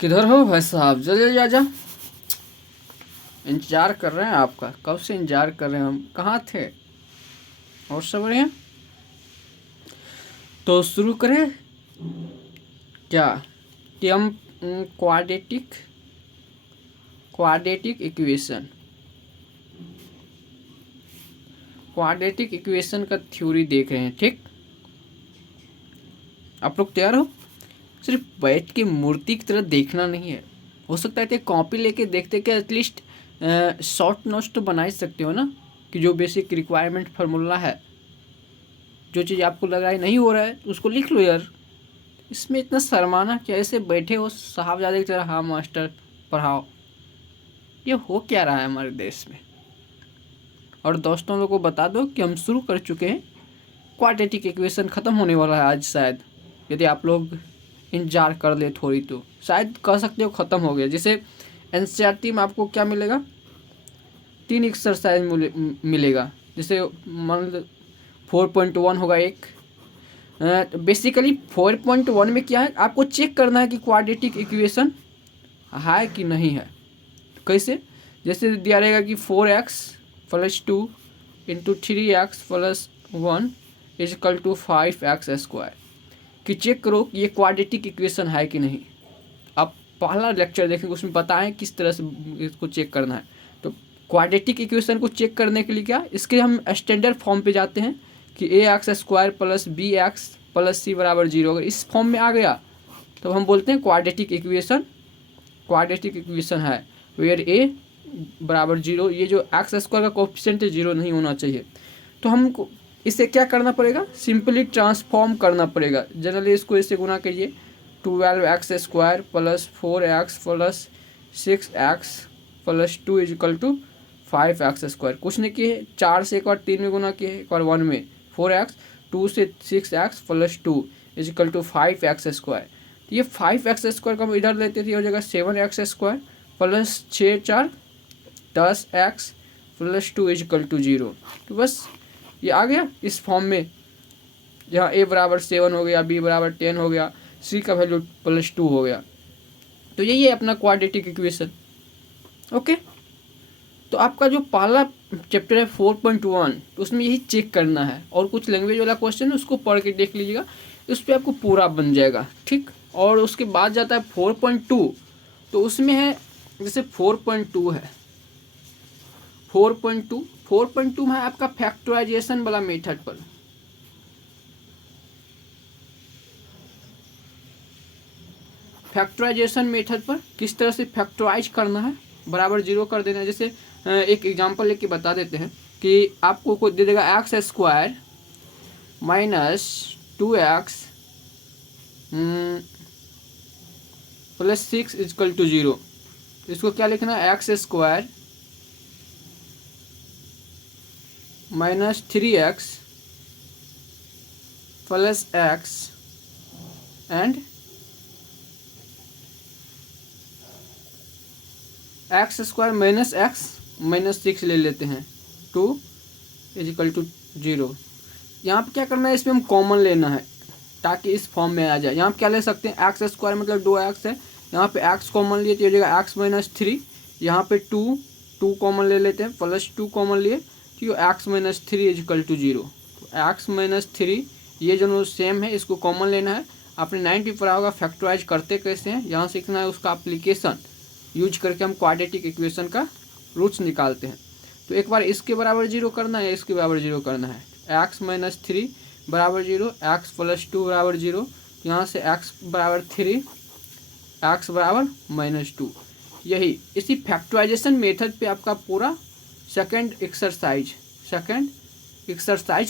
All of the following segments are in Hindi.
किधर हो भाई साहब? जल्दी आ जा। इंतजार कर रहे हैं आपका, कब से इंतजार कर रहे हैं हम। कहाँ थे? और सब बढ़िया? तो शुरू करें क्या कि हम quadratic quadratic equation quadratic equation का थ्योरी देख रहे हैं। ठीक, आप लोग तैयार हो? सिर्फ बैठ के मूर्ति की तरह देखना नहीं है। हो सकता है कॉपी लेके देखते कि एटलीस्ट शॉर्ट नोट्स तो बना ही सकते हो ना, कि जो बेसिक रिक्वायरमेंट फार्मूला है, जो चीज़ आपको लग रहा है नहीं हो रहा है उसको लिख लो यार। इसमें इतना शर्माना क्या? ऐसे बैठे हो साहबजादे की तरह, हाँ मास्टर पढ़ाओ। ये हो क्या रहा है हमारे देश में? और दोस्तों लोगों को बता दो कि हम शुरू कर चुके हैं। क्वाड्रेटिक इक्वेशन ख़त्म होने वाला है आज शायद, यदि आप लोग इंतजार कर ले थोड़ी तो शायद कह सकते हो ख़त्म हो गया। जैसे एनसीईआरटी में आपको क्या मिलेगा? 3 एक्सरसाइज मिलेगा। जैसे मान लो 4.1 होगा एक। बेसिकली 4.1 में क्या है, आपको चेक करना है कि क्वाड्रेटिक इक्वेशन है कि नहीं है। कैसे? जैसे दिया रहेगा कि 4x + 2 × 3x + 1 = 5x², कि चेक करो कि ये क्वाड्रेटिक इक्वेशन है कि नहीं। आप पहला लेक्चर देखेंगे, उसमें बताएं किस तरह से इसको चेक करना है। तो क्वाड्रेटिक इक्वेशन को चेक करने के लिए क्या, इसके हम स्टैंडर्ड फॉर्म पे जाते हैं कि ax² + bx + c = 0। अगर इस फॉर्म में आ गया तो हम बोलते हैं क्वाड्रेटिक इक्वेशन है। वेयर a = 0, ये जो x² का कोफिशिएंट है 0 नहीं होना चाहिए। तो हमको इसे क्या करना पड़ेगा? सिंपली ट्रांसफॉर्म करना पड़ेगा। जनरली इसको इससे गुना करिए, 12x² + 4x + 6x + 2 = 5x²। कुछ नहीं किए, 4 से एक बार 3 में गुना किए, एक बार 1 में 4x, 2 से 6x + 2 = 5x²। तो ये 5x² का हम इधर लेते थे, हो जाएगा 7x² + 6 4 10x + 2 = 0। तो बस ये आ गया इस फॉर्म में, जहाँ a = 7 हो गया, b = 10 हो गया, c का वैल्यू +2 हो गया। तो यही है अपना क्वाड्रेटिक इक्वेशन। ओके, तो आपका जो पहला चैप्टर है 4.1, तो उसमें यही चेक करना है। और कुछ लैंग्वेज वाला क्वेश्चन है, उसको पढ़ के देख लीजिएगा, उस पर आपको पूरा बन जाएगा। ठीक, और उसके बाद जाता है 4.2, तो उसमें है जैसे 4.2 है, 4.2 में है आपका फैक्टराइजेशन वाला मेथड पर। फैक्टराइजेशन मेथड पर किस तरह से फैक्टराइज करना है, बराबर 0 कर देना है। जैसे एक एग्जांपल लेके बता देते हैं कि आपको कोई दे देगा x² - 2x + 6 = 0। इसको क्या लिखना है? x² - 3x + x and x² - x - 6 ले लेते हैं, 2 = 0। यहाँ पे क्या करना है, इसमें हम कॉमन लेना है ताकि इस फॉर्म में आ जाए। यहाँ पे क्या ले सकते हैं? x² मतलब 2x है, यहाँ पे x कॉमन लिए तो ये जगह x - 3, यहाँ पे 2 कॉमन ले लेते हैं, +2 कॉमन लिए तो ये x - 3 = 0। तो x - 3 ये दोनों सेम है, इसको कॉमन लेना है। आपने 9 भी पढ़ा होगा फैक्टराइज करते कैसे हैं, यहाँ सीखना है उसका एप्लीकेशन यूज करके हम क्वाड्रेटिक इक्वेशन का रूट्स निकालते हैं। तो एक बार इसके बराबर 0 करना है, इसके बराबर 0 करना है। x - 3 = 0, x + 2 = 0, यहाँ से x = 3, x = -2। यही इसी फैक्टराइजेशन मेथड पे आपका पूरा सेकंड एक्सरसाइज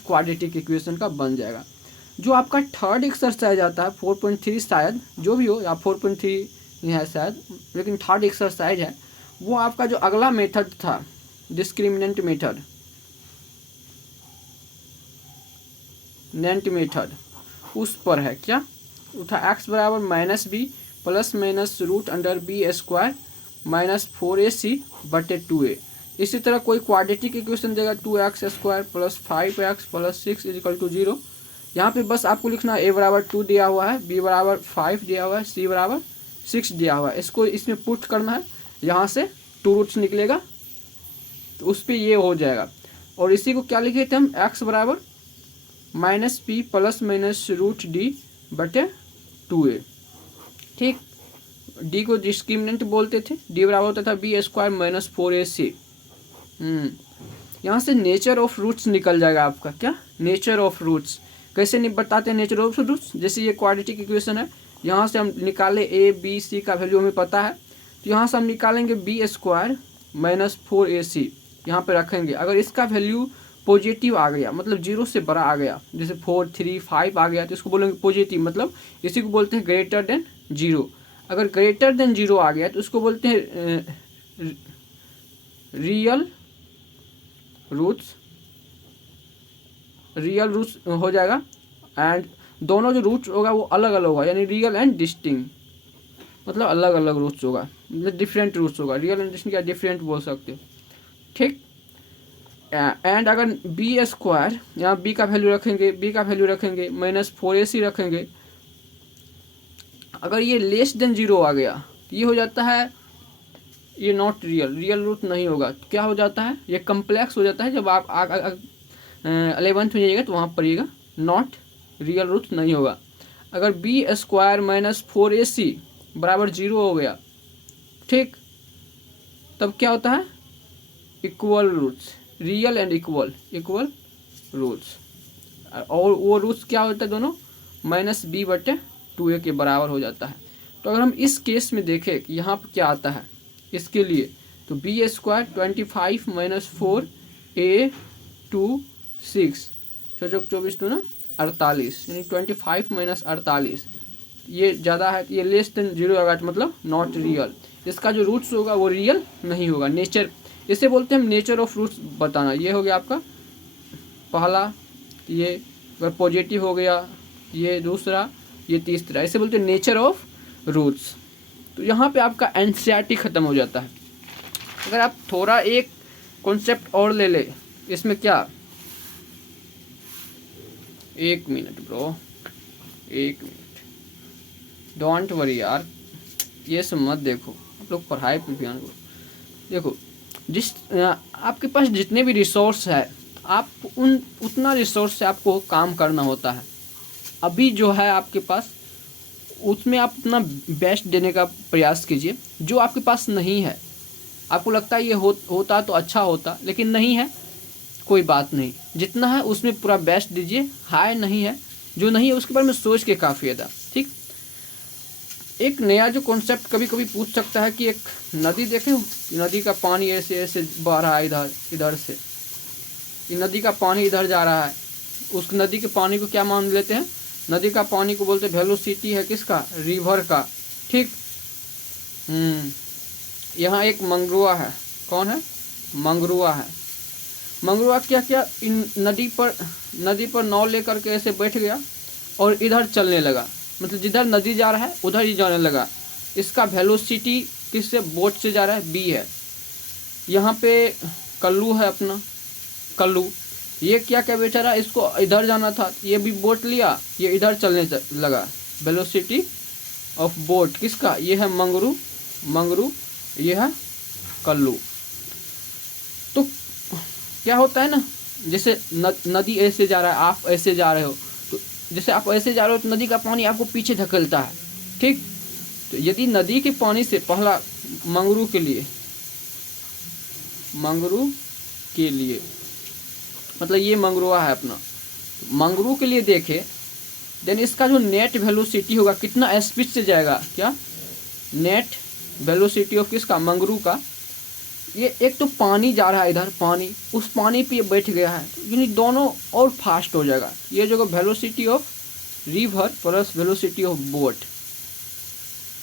क्वाड्रेटिक इक्वेशन का बन जाएगा। जो आपका थर्ड एक्सरसाइज आता है 4.3, शायद जो भी हो, या 4.3 है शायद, लेकिन थर्ड एक्सरसाइज है, वो आपका जो अगला मेथड था डिस्क्रिमिनेंट मेथड उस पर है। क्या उठा? x = -b + √b² - 4ac/2a। इसी तरह कोई क्वाड्रेटिक इक्वेशन देगा 2x² + 5x + 6 = 0। यहाँ पे बस आपको लिखना a = 2 दिया हुआ है, b = 5 दिया हुआ है, c = 6 दिया हुआ है, इसको इसमें पुट करना है, यहाँ से 2 रूट्स निकलेगा तो उस पर ये हो जाएगा। और इसी को क्या लिखे थे हम, x बराबर -p plus minus root D बटे 2a। ठीक, d को डिस्क्रिमिनेंट बोलते थे, d बराबर होता था b स्क्वायर माइनस 4ac। यहाँ से नेचर ऑफ रूट्स निकल जाएगा आपका, क्या नेचर ऑफ रूट्स। कैसे नहीं बताते हैं नेचर ऑफ रूट्स, जैसे ये क्वाड्रेटिक इक्वेशन है, यहाँ से हम निकाले a b c का वैल्यू हमें पता है, तो यहाँ से हम निकालेंगे b स्क्वायर माइनस 4ac, यहाँ पे रखेंगे। अगर इसका वैल्यू पॉजिटिव आ गया, मतलब 0 से बड़ा आ गया, जैसे 4 3 5 आ गया, तो इसको बोलेंगे पॉजिटिव, मतलब इसी को बोलते हैं ग्रेटर देन 0। अगर ग्रेटर देन 0 आ गया तो उसको बोलते हैं रियल रूट्स हो जाएगा। एंड दोनों जो रूट्स होगा वो अलग अलग होगा, यानी रियल एंड डिस्टिंक्ट, मतलब अलग अलग रूट्स होगा, मतलब डिफरेंट रूट्स होगा। रियल एंड डिस्टिंक्ट या डिफरेंट बोल सकते हो। ठीक, एंड अगर बी स्क्वायर, यहाँ बी का वैल्यू रखेंगे माइनस 4ac रखेंगे। अगर ये लेस देन 0 आ गया तो ये हो जाता है, ये नॉट रियल रूट नहीं होगा। क्या हो जाता है, ये कम्प्लेक्स हो जाता है। जब आप 11th में जाइएगा तो वहाँ पढ़िएगा, नॉट रियल रूट नहीं होगा। अगर बी स्क्वायर माइनस 4ac बराबर 0 हो गया, ठीक, तब क्या होता है, equal roots, real and equal roots. और वो रूट्स क्या होता है, दोनों -b बटे 2a के बराबर हो जाता है। तो अगर हम इस केस में देखें कि यहाँ पर क्या आता है इसके लिए, तो b स्क्वायर 25 माइनस 4a 2 6 24 2 ना 48, यानी 25 माइनस 48, ये ज़्यादा है, ये लेस देन 0 आएगा, तो मतलब नॉट रियल। इसका जो रूट्स होगा वो रियल नहीं होगा। नेचर, इसे बोलते हैं हम नेचर ऑफ रूट्स बताना। ये हो गया आपका पहला, ये अगर पॉजिटिव हो गया, ये दूसरा, ये तीसरा, इसे बोलते हैं नेचर ऑफ रूट्स। तो यहाँ पे आपका एनसीईआरटी ख़त्म हो जाता है। अगर आप थोड़ा एक कॉन्सेप्ट और ले ले इसमें, क्या, 1 minute bro, 1 minute, don't worry यार, ये सब मत देखो, आप लोग पढ़ाई पर ध्यान दो। देखो, जिस आपके पास जितने भी रिसोर्स है, आप उतना रिसोर्स से आपको काम करना होता है। अभी जो है आपके पास, उसमें आप अपना बेस्ट देने का प्रयास कीजिए। जो आपके पास नहीं है, आपको लगता है ये होता तो अच्छा होता, लेकिन नहीं है, कोई बात नहीं, जितना है उसमें पूरा बेस्ट दीजिए। हाय नहीं है, जो नहीं है उसके बारे में सोच के काफ़ी है। ठीक, एक नया जो कॉन्सेप्ट कभी कभी पूछ सकता है कि एक नदी देखे हो, नदी का पानी ऐसे ऐसे बह रहा है, इधर से, ये नदी का पानी इधर जा रहा है, उस नदी के पानी को क्या मान लेते हैं, नदी का पानी को बोलते हैं वेलोसिटी है किसका, रिवर का। ठीक, यहाँ एक मंगरुआ है, कौन है, मंगरुआ है। मंगरुआ क्या किया, इन नदी पर नाव लेकर के ऐसे बैठ गया और इधर चलने लगा, मतलब जिधर नदी जा रहा है उधर ही जाने लगा। इसका वेलोसिटी किससे, बोट से जा रहा है, बी है। यहाँ पे कल्लू है अपना, कल्लू, ये क्या बेचारा, इसको इधर जाना था, ये भी बोट लिया, ये इधर चलने लगा। वेलोसिटी ऑफ बोट किसका, ये है मंगरू, ये है कल्लू। तो क्या होता है ना, जैसे नदी ऐसे जा रहा है, आप ऐसे जा रहे हो, तो जैसे आप ऐसे जा रहे हो तो नदी का पानी आपको पीछे धकेलता है। ठीक, तो यदि नदी के पानी से पहला मंगरू के लिए मतलब ये मंगरुआ है अपना, तो मंगरू के लिए देखे, देन इसका जो नेट वेलोसिटी होगा कितना स्पीड से जाएगा, क्या नेट वेलोसिटी ऑफ किसका, मंगरू का। ये एक तो पानी जा रहा है इधर, पानी, उस पानी पे ये बैठ गया है, यानी दोनों और फास्ट हो जाएगा। ये जो velocity of river plus velocity of boat,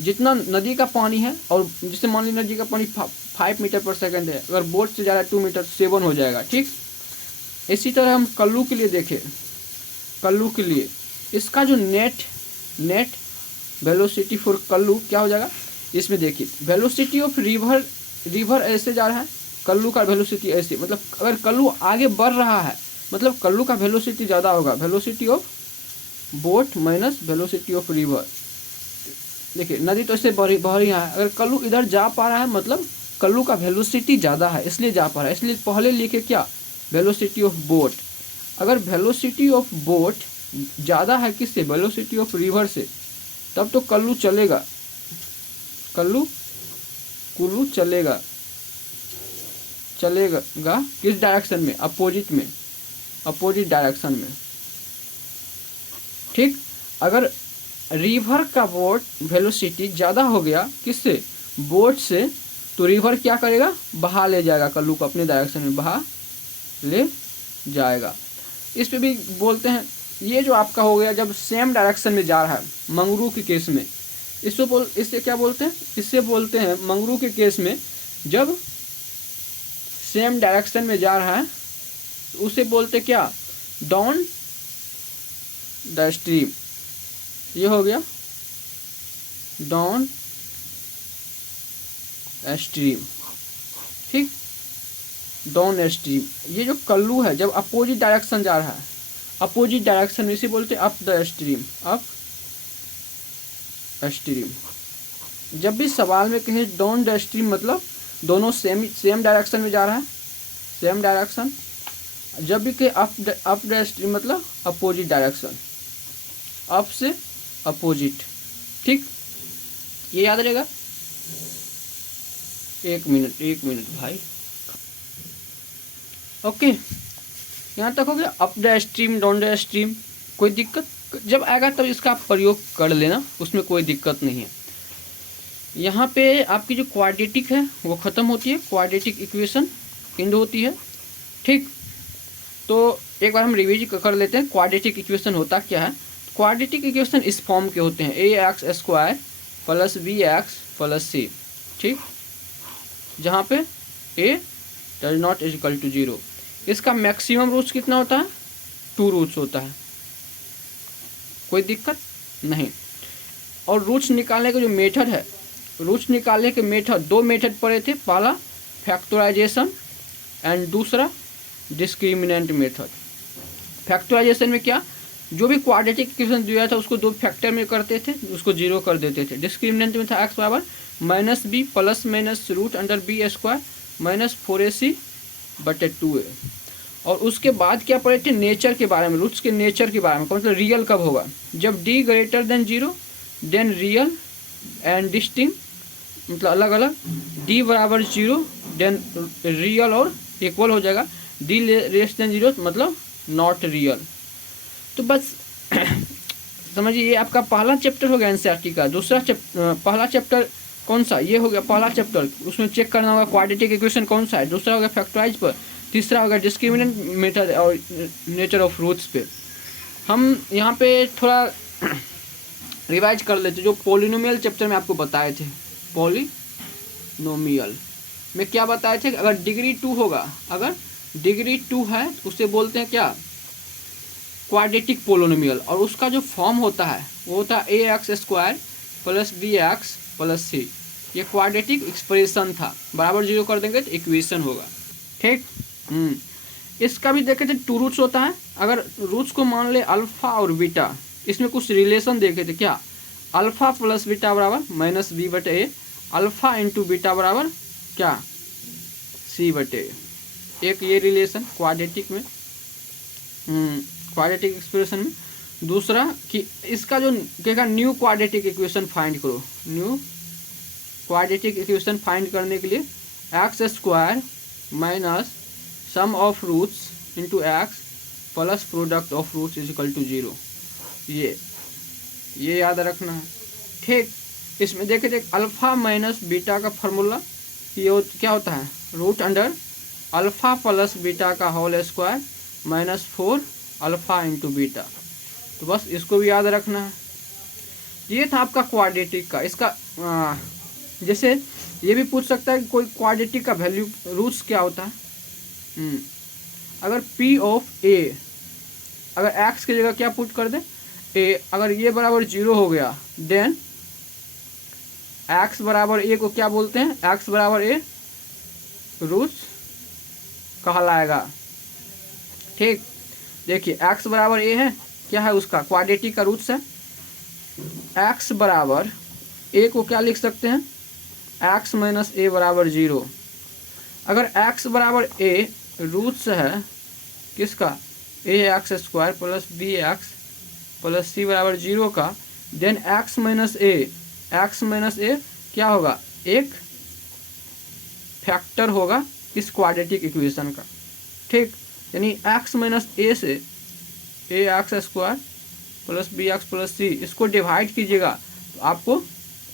जितना नदी का पानी है, और जिससे मान ली नदी का पानी 5 मीटर पर सेकंड है, अगर बोट से जा रहा है 2 मीटर, 7 हो जाएगा। ठीक, इसी तरह हम कल्लू के लिए देखें, कल्लू के लिए इसका जो नेट वेलोसिटी फॉर कल्लू क्या हो जाएगा, इसमें देखिए वेलोसिटी ऑफ रिवर ऐसे जा रहा है, कल्लू का वेलोसिटी ऐसे, मतलब अगर कल्लू आगे बढ़ रहा है मतलब कल्लू का वेलोसिटी ज़्यादा होगा, velocity of boat minus velocity of river. देखिए नदी तो इससे बह रही है, अगर कल्लू इधर जा पा रहा है मतलब कल्लू का वेलोसिटी ज़्यादा है इसलिए जा पा रहा है। इसलिए पहले लिखे क्या, वेलोसिटी ऑफ बोट। अगर वेलोसिटी ऑफ बोट ज़्यादा है किससे, वेलोसिटी ऑफ रिवर से, तब तो कल्लू चलेगा, कुल्लू चलेगा किस डायरेक्शन में, अपोजिट डायरेक्शन में। ठीक, अगर रिवर का बोट वेलोसिटी ज़्यादा हो गया किससे, बोट से, तो रिवर क्या करेगा, बहा ले जाएगा कल्लू को, अपने डायरेक्शन में बहा ले जाएगा। इस पे भी बोलते हैं, ये जो आपका हो गया जब सेम डायरेक्शन में जा रहा है मंगरू के केस में, इससे क्या बोलते हैं, इससे बोलते हैं मंगरू के केस में जब सेम डायरेक्शन में जा रहा है तो उसे बोलते क्या, डाउन द स्ट्रीम। ये हो गया डाउन स्ट्रीम। ठीक, डाउन स्ट्रीम। ये जो कल्लू है जब अपोजिट डायरेक्शन जा रहा है, अपोजिट डायरेक्शन में, इसे बोलते हैं up the stream, up stream. जब भी सवाल में कहें डाउन द स्ट्रीम मतलब दोनों सेम डायरेक्शन में जा रहा है, सेम डायरेक्शन। जब भी कहे अप द स्ट्रीम मतलब अपोजिट डायरेक्शन, अप से अपोजिट। ठीक, ये याद रहेगा। एक मिनट भाई। ओके, यहाँ तक हो गया up the stream, down the stream. कोई दिक्कत जब आएगा तब इसका आप प्रयोग कर लेना, उसमें कोई दिक्कत नहीं है। यहाँ पे आपकी जो क्वाड्रेटिक है वो ख़त्म होती है, क्वाड्रेटिक इक्वेशन एंड होती है। ठीक, तो एक बार हम रिवीज कर लेते हैं क्वाड्रेटिक इक्वेशन होता क्या है। क्वाड्रेटिक इक्वेशन इस फॉर्म के होते हैं, ax² + bx + c। ठीक, जहाँ पे a ≠ 0। इसका मैक्सिमम रूट्स कितना होता है, 2 रूट्स होता है, कोई दिक्कत नहीं। और रूट्स निकालने का जो मेथड है, रूट्स निकालने के मेथड, 2 मेथड पढ़े थे, पहला फैक्टराइजेशन एंड दूसरा डिस्क्रिमिनेंट मेथड। फैक्टराइजेशन में क्या, जो भी क्वाड्रेटिक इक्वेशन दिया था उसको 2 फैक्टर में करते थे, उसको 0 कर देते थे। डिस्क्रिमिनेंट में था x = -b ± √b² -4ac/2a। और उसके बाद क्या पढ़े थे, नेचर के बारे में, रूट्स के नेचर के बारे में, मतलब रियल कब होगा, जब d > 0 then real and distinct, मतलब अलग अलग, d = 0 देन रियल और इक्वल हो जाएगा, d < 0 मतलब नॉट रियल। तो बस समझिए, ये आपका पहला चैप्टर हो गया एनसीईआरटी का। दूसरा पहला चैप्टर कौन सा, ये हो गया पहला चैप्टर, उसमें चेक करना होगा क्वाड्रेटिक इक्वेशन कौन सा है। दूसरा होगा फैक्टराइज पर, तीसरा होगा डिस्क्रिमिनेंट मेथड और नेचर ऑफ रूट्स पे। हम यहाँ पे थोड़ा रिवाइज कर लेते, जो पॉलिनोमियल चैप्टर में आपको बताए थे, पॉलिनोमियल में क्या बताए थे, अगर डिग्री 2 होगा, अगर डिग्री 2 है उसे बोलते हैं क्या, क्वाड्रेटिक पोलिनोमियल। और उसका जो फॉर्म होता है वो होता है ax² + bx + c। ये क्वाड्रेटिक एक्सप्रेशन था, बराबर 0 कर देंगे तो इक्वेशन होगा। ठीक, इसका भी देखे थे 2 रूट्स होता है। अगर रूट्स को मान ले अल्फा और बीटा, इसमें कुछ रिलेशन देखे थे क्या, alpha + beta = -b/a, alpha × beta बराबर क्या, c/a। एक ये रिलेशन क्वाड्रेटिक में, क्वाड्रेटिक एक्सप्रेशन में। दूसरा कि इसका जो कहेगा न्यू क्वाड्रेटिक इक्वेशन फाइंड करो, न्यू क्वाड्रेटिक इक्वेशन फाइंड करने के लिए x² - sum of roots × x + product of roots = 0। ये याद रखना है। ठीक, इसमें देखे थे अल्फा माइनस बीटा का फॉर्मूला, ये क्या होता है, √अंडर अल्फा + बीटा का होल स्क्वायर -4 अल्फा × बीटा। तो बस इसको भी याद रखना है। ये था आपका क्वाड्रेटिक का। इसका जैसे ये भी पूछ सकता है कि कोई क्वाड्रेटिक का वैल्यू रूट्स क्या होता है। अगर p ऑफ a, अगर x की जगह क्या पुट कर दे, a, अगर ये बराबर 0 हो गया देन x = a को क्या बोलते हैं, x = a रूट्स कहलाएगा। ठीक, देखिए x = a है, क्या है उसका क्वाड्रेटिक का रूट्स है, x = ए को क्या लिख सकते हैं, एक्स माइनस ए बराबर 0। अगर एक्स बराबर ए रूट्स है किसका, a x square plus b x plus c बराबर 0 का, देन एक्स माइनस ए क्या होगा, एक फैक्टर होगा इस क्वाड्रेटिक इक्वेशन का, ठीक। यानी एक्स माइनस ए से a x square plus b x plus c इसको डिवाइड कीजिएगा तो आपको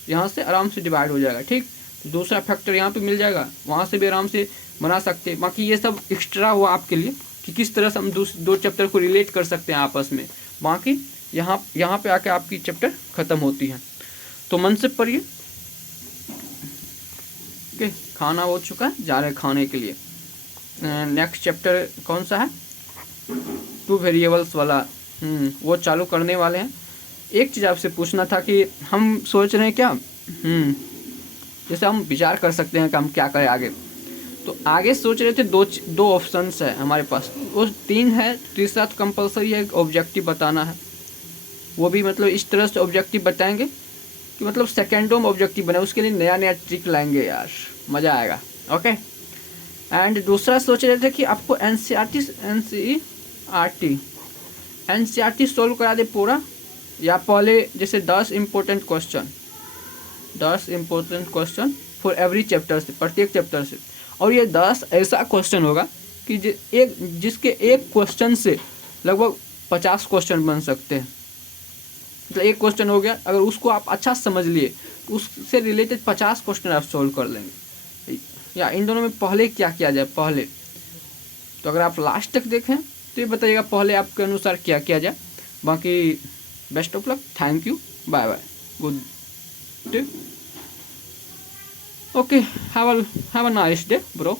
यहाँ से आराम से डिवाइड हो जाएगा, ठीक। तो दूसरा फैक्टर यहाँ पे मिल जाएगा, वहाँ से भी आराम से बना सकते हैं। बाकी ये सब एक्स्ट्रा हुआ आपके लिए कि किस तरह से हम दो चैप्टर को रिलेट कर सकते हैं आपस में। बाकी यहाँ पे आके आपकी चैप्टर ख़त्म होती है। तो मन से पढ़िए। ओके, खाना हो चुका है, जा रहे हैं खाने के लिए। नेक्स्ट चैप्टर कौन सा है, 2 वेरिएबल्स वाला, वो चालू करने वाले हैं। एक चीज़ आपसे पूछना था कि हम सोच रहे हैं क्या, जैसे हम विचार कर सकते हैं कि हम क्या करें आगे। तो आगे सोच रहे थे दो ऑप्शंस है हमारे पास, वो 3 है, तीसरा तो कंपलसरी है, ऑब्जेक्टिव बताना है। वो भी मतलब इस तरह से ऑब्जेक्टिव बताएंगे कि मतलब सेकेंडों में ऑब्जेक्टिव बने, उसके लिए नया नया ट्रिक लाएंगे यार, मज़ा आएगा। ओके, एंड दूसरा सोच रहे थे कि आपको एनसीईआरटी सोल्व करा दे पूरा, या पहले जैसे 10 important question for every chapter से, प्रत्येक चैप्टर से। और ये 10 ऐसा क्वेश्चन होगा कि जिसके एक क्वेश्चन से लगभग 50 क्वेश्चन बन सकते हैं। मतलब एक क्वेश्चन हो गया, अगर उसको आप अच्छा समझ लिए तो उससे रिलेटेड 50 क्वेश्चन आप सोल्व कर लेंगे। या इन दोनों में पहले क्या किया जाए, पहले तो अगर आप लास्ट तक देखें तो ये बताइएगा पहले आपके अनुसार क्या किया जाए। बाकी best of luck, thank you, bye bye, good day, okay, have a nice day bro.